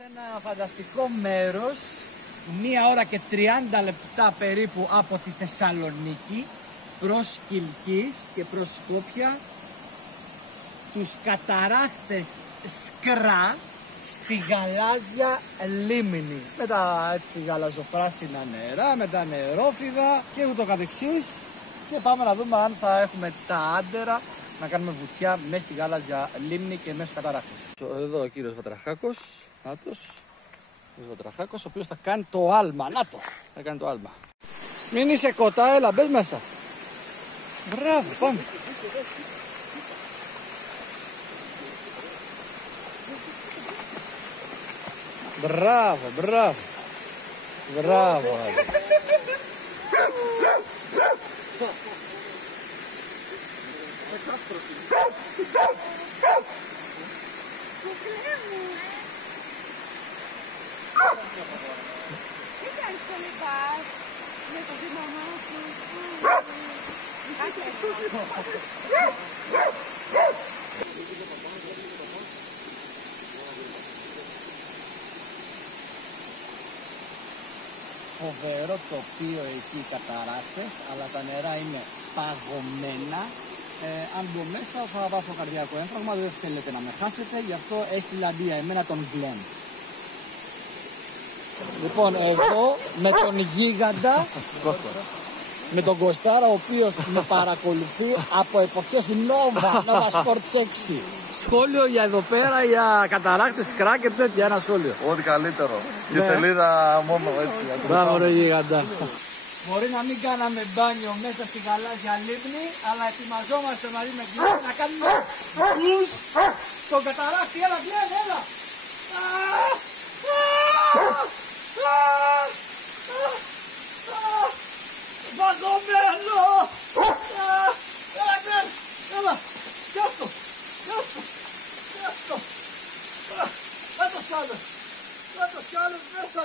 Σε ένα φανταστικό μέρος, 1 ώρα και 30 λεπτά περίπου από τη Θεσσαλονίκη προς Κιλκής και προς Σκόπια, στους καταράχτες Σκρά, στη γαλάζια λίμνη, με τα έτσι γαλαζοπράσινα νερά, με τα νερόφυδα και ούτω καθεξής. Και πάμε να δούμε αν θα έχουμε τα άντερα να κάνουμε βουτιά μέσα στη γάλαζια λίμνη και μέσα στους καταράχτες. Εδώ ο κύριος Βατραχάκος, νάτος, ο κύριος Βατραχάκος, ο οποίος θα κάνει το άλμα. Νάτο, θα κάνει το άλμα. Μην είσαι κοτά, έλα, μπες μέσα. Μπράβο, πάμε. Μπράβο, μπράβο. Μπράβο. Τι κάνεις το λιπάς με το δίμαμά σου. Φοβερό τοπίο εκεί οι καταράστες, αλλά τα νερά είναι παγωμένα. Αν μπω μέσα θα βάθω καρδιακό έμφραγμα, δεν θέλετε να με χάσετε, γι' αυτό έστειλα αντί για εμένα τον Γκλέμ. Λοιπόν, εδώ με τον γίγαντα, με τον Κωστάρα, ο οποίος με παρακολουθεί από εποχές Nova Sport 6. Σχόλιο για εδώ πέρα, για καταράχτες, Σκρά και τέτοια, ένα σχόλιο. Ό,τι καλύτερο. Και σελίδα μόνο έτσι. Μπράβο ρε γίγαντα. Μπορεί να μην κάναμε μπάνιο μέσα στη γαλάζια λίμνη, αλλά ετοιμαζόμαστε μαζί με Γκλέμ να κάνουμε μπλουζ στον καταράχτη. Έλα Γκλέμ, έλα! Βαγωμένο! Έλα Γκλέμ, έλα! Πιάστο, πιάστο, πιάστο! Έτος κι άλλος, έτος κι άλλος μέσα!